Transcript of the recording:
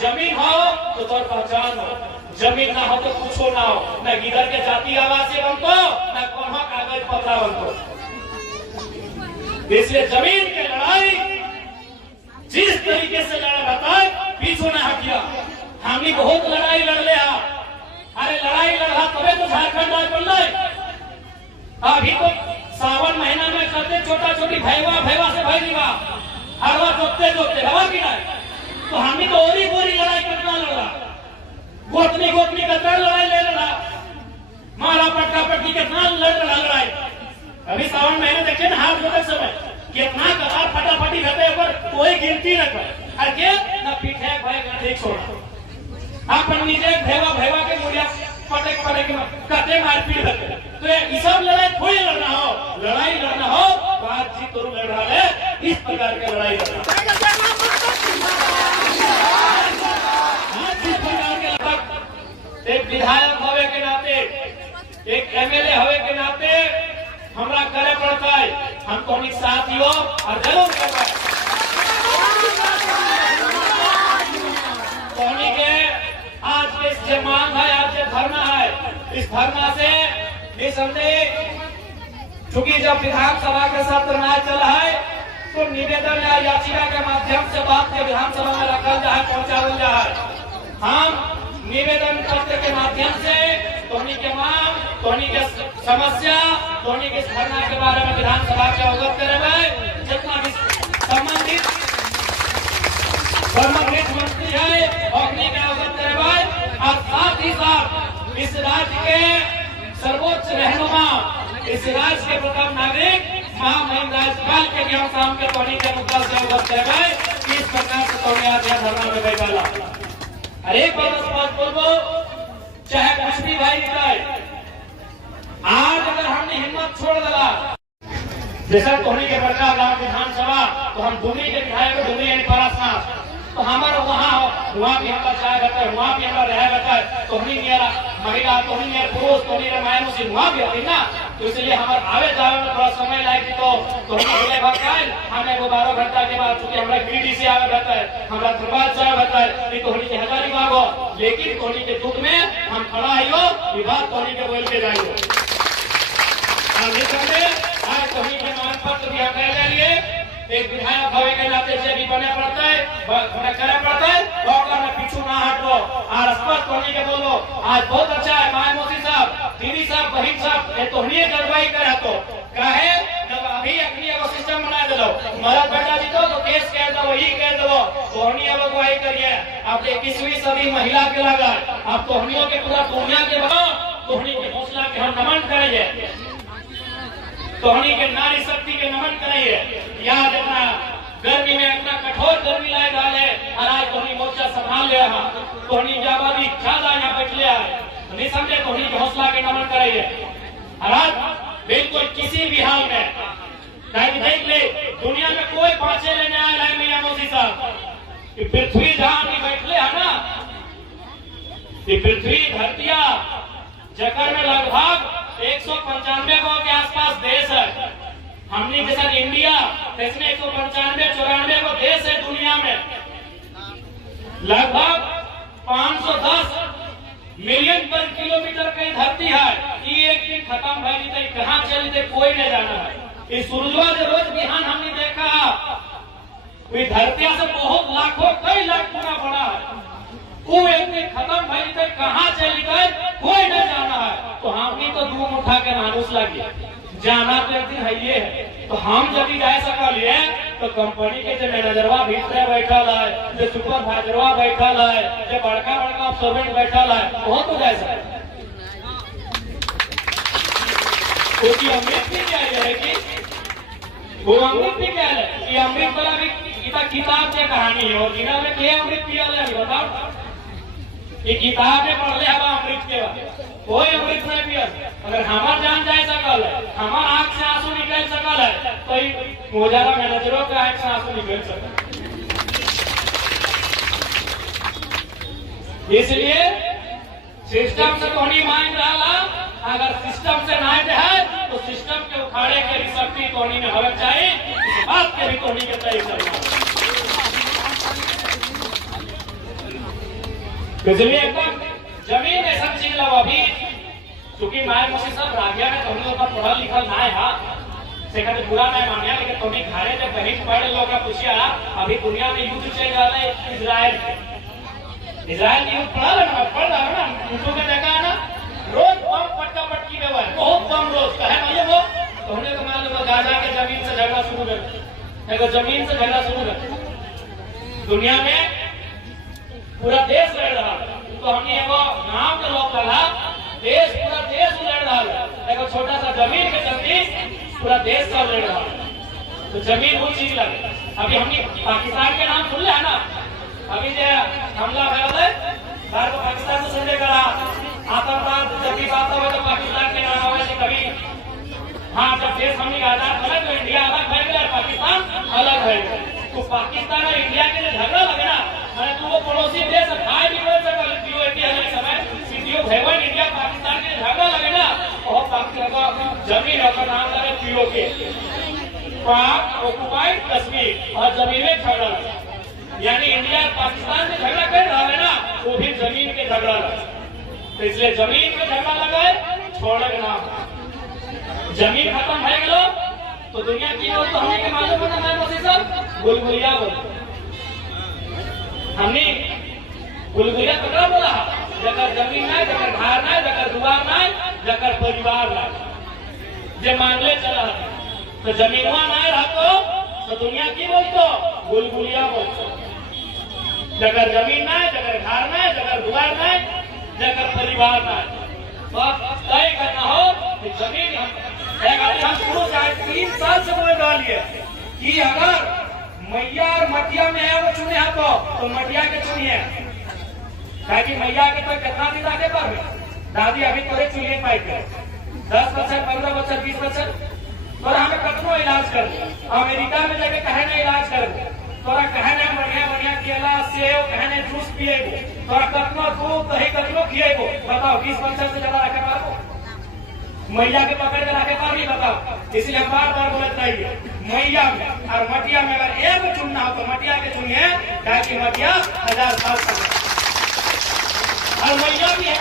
जमीन हो तो तोर पहचान हो, जमीन ना हो तो कुछ ना हो, न गिदर के जाति आवासीय बनतो, न कोनो कागज पत्रा बनतो। इसलिए जमीन की लड़ाई जिस तरीके से लड़ा रहता है पीछू न हटिया। हमने बहुत लड़ाई लड़ लिया, अरे लड़ाई लड़ा तबे तो झारखंड आज बन रहा। अभी तो सावन महीना में करते छोटा छोटी भैवा से भैया हरवा जोतते हवा की ना, तो हमें तो ओरी बोरी लड़ाई करना लड़ा, गोतनी कतरा लड़ाई ले लड़ा, मारा पटका पटकी कितना लड़ रहा लड़ाई। अभी सावन महीने देखे ना हाथ जोते समय कितना कतार फटाफटी रहते पर कोई गिनती न कर, और के न पीठे भाई गाड़ी छोड़ा अपन नीचे भैवा के मुड़िया पटक कते मारपीट रहते। तो ये सब लड़ाई थोड़ी लड़ना हो, लड़ाई लड़ना हो बातचीत तो लड़ रहा है, इस प्रकार की लड़ाई लड़ना। एक विधायक होवे के नाते, एक एमएलए होवे के नाते हमरा करे पड़ता है, हम तो अपनी साथियों और जरूर करता है सोनी के आज के जो मांग है, आज जो धरना है, इस धरना से निसंदेह चूंकि जब विधानसभा के सत्र न चल है तो निवेदन या याचिका के माध्यम से बात के विधानसभा में रखल जाए, पहुंचावल जाए। हम निवेदन पत्र के माध्यम से धोनी के मांग, धोनी के समस्या, धोनी के धरना के बारे में विधानसभा के अवगत करेंगे। जितना भी संबंधित मंत्री है अपनी के अवगत करेंगे, और साथ ही साथ इस राज्य के सर्वोच्च रहनुमा, इस राज्य के प्रथम नागरिक महामहिम राज्यपाल के भी हम शाम के धोनी के मुद्दा से अवगत करेंगे। इस प्रकार से धोनी आज धरना में बैठा। अरे बात बोलो चाहे कुछ भी भाई जाए, आज अगर हमने हिम्मत छोड़ दिला, जैसा धोनी के बड़का गांव विधानसभा, तो हम धोनी के विधायक धोनी यानी परासनाथ, तो हमारा वहाँ भी हमारा चाय रहता है, वहाँ भी हमारा रह रहता है, तो नहीं मेरा महिला, तो नहीं मेरा पुरुष, तो नहीं रामायण से वहाँ भी होती ना, तो इसलिए हमारे आवे जावे में थोड़ा समय लागे। तो हम भागता है, हमें वो 12 घंटा के बाद चूंकि हमारा गिरिडीह से आवे रहता है, हमारा धनबाद से आवे रहता है, नहीं तो होली के हजारीबाग हो, लेकिन धोनी के दुख में हम खड़ा हो, ये बात धोनी के बोल के जाइए। आज धोनी के मान पत्र भी हम कह लिए, एक विधायक होने के नाते से भी बने पड़ता है, करे पड़ता है, और पीछू ना हटो और स्पष्ट होने के बोलो। आज बहुत अच्छा है माय मोदी साहब, दीदी साहब, बहन साहब, ये तो नहीं गड़बड़ी करे तो कहे जब अभी अपनी एगो सिस्टम बना दे लो, मरद बेटा जी तो केस कह दो, वही कह दो, तोहनी अब अगुवाई करिए। अब 21वीं सदी महिला के लगा, अब तोहनियों के पूरा दुनिया के तोहनी के हौसला के हम नमन करेंगे, तोहनी के नारी शक्ति के नमन करेंगे। याद अपना गर्मी में अपना कठोर गर्मी लाए डाले, और आज तोहनी मोर्चा संभाल लिया, तोहनी जाबादी ज्यादा यहाँ बैठ लिया है, निसंदेह तोहनी के हौसला के नमन करेंगे। और आज बिल्कुल किसी भी हाल में देख ले, दुनिया में कोई पांचे लेने आया है मियां मोदी साहब, कि पृथ्वी जहां भी बैठले है ना, कि पृथ्वी धरतिया जगह में लगभग 195 के आसपास देश है। हमने के साथ इंडिया इसमें 195-94 को देश है दुनिया में, लगभग 510 मिलियन वर्ग किलोमीटर की धरती है। ये एक दिन खत्म भाई कहाँ चली थे कोई नहीं जाना है। इस सूरजवा जो रोज बिहान हमने देखा, धरतिया से बहुत लाखों कई लाख गुना बड़ा है, वो एक दिन खत्म भाई थे कहाँ चली गए कोई नहीं जाना है। तो हमने तो धूम उठा के मानूस लगी, जाना तो एक दिन है ये है। तो हम जब जा सकलिए तो कंपनी के जो मैनेजरवा भीतर बैठल है, जो सुपरवाइजरवा बैठल है, जो बड़का बड़का ऑब्जर्वेंट बैठल है, वो तो जा सकते। क्योंकि अमृत भी क्या है कि वो अमृत भी क्या है कि अमृत वाला भी किताब की कहानी है, और जिना में क्या अमृत पिया बताओ, ये किताबें पढ़ ले हवा अमृत के बाद कोई अमृत नहीं पिया। अगर हमार जान जाए सकल है, हमार आंख से आंसू निकल सकल है, तो मोजारा मैनेजरों के आंख से आंसू निकल सकल। इसलिए सिस्टम से तो नहीं मान रहा, अगर सिस्टम से ना है तो सिस्टम के उखाड़े के शक्ति तोहनी में होना चाहिए, इस बात के भी तोहनी के तय करना। इसलिए एकदम जमीन ऐसा चीज लो अभी चूंकि माए मसी सब रागिया में तुम लोग का पढ़ा लिखल ना है से कहते पूरा नहीं मानिया लेकिन तुम्हें घरे जब कहीं पढ़ लोग का पूछिया अभी दुनिया में युद्ध चल रहा है इजराइल की युद्ध पढ़ा ना पढ़ रहा है ना युद्धों का जगह है ना रोज बम पटका पटकी में हुआ बहुत बम रोज कहे भैया वो तो हमने तो मान लो गाजा के जमीन से झगड़ा शुरू कर जमीन से झगड़ा शुरू कर दुनिया में पूरा देश लड़ रहा तो हमने एगो नाम के लोग लगा देश पूरा देश लड़ रहा है एगो छोटा सा जमीन के चलते पूरा देश सब लड़ रहा तो जमीन वो चीज लगे अभी हमने पाकिस्तान के नाम सुन लिया ना अभी जो हमला हुआ है बार को पाकिस्तान से संजय करा आतंकवाद जब भी बात हो तो पाकिस्तान के नाम आवे कभी हाँ जब देश हमने आजाद अलग तो इंडिया अलग है गया पाकिस्तान अलग है तो पाकिस्तान और इंडिया के लिए झगड़ा लगे ना मैंने तो वो पड़ोसी देश भाई भी बोल सकते पीओ इंडिया के समय सीटीओ भेवन इंडिया पाकिस्तान के झगड़ा लगे ना और पाकिस्तान का जमीन का नाम लगे पीओ के पाक ऑक्युपाइड कश्मीर और जमीन में झगड़ा लगा यानी इंडिया पाकिस्तान में झगड़ा कर रहा है ना वो भी जमीन के झगड़ा लगा तो इसलिए जमीन पे झगड़ा लगा छोड़े ना जमीन खत्म है गलो तो दुनिया की हो तो हमने के मालूम है ना मोदी साहब बुलबुलिया बोल हमने बुलबुलिया ककड़ा बोला जकर जमीन ना जकर घर ना जकर दुआर ना जकर परिवार ना जे मांगले चला तो जमीनवा ना रहा तो दुनिया की बोलतो बुलबुलिया बोलतो जगर जमीन ना जगर घर ना जगर दुआर ना जगर परिवार ना बस तय करना हो कि जमीन हम शुरू से 3 साल से बोल रहा है कि अगर मैया और मटिया में है वो चुने तो मटिया के चुनिए ताकि मैया के तो कितना दिन आगे पर दादी अभी तोरे चुनिए पाई कर 10 बच्चर 15 बच्चर 20 बच्चर तोरा हमें कतनो इलाज कर अमेरिका में जाके कहे ना इलाज कर तोरा कहे ना बढ़िया बढ़िया केला सेब कहे ना जूस पिएगो तोरा कतनो दूध दही कतनो खिएगो बताओ 20 बच्चर से ज्यादा रखे पाबो मैया के पकड़ के रखे पाबी बताओ इसलिए हम बार बार बोलते हैं मैया में और मटिया में अगर एक चुनना हो तो मटिया के चुनिए ताकि मटिया 1000 साल तक और मैया भी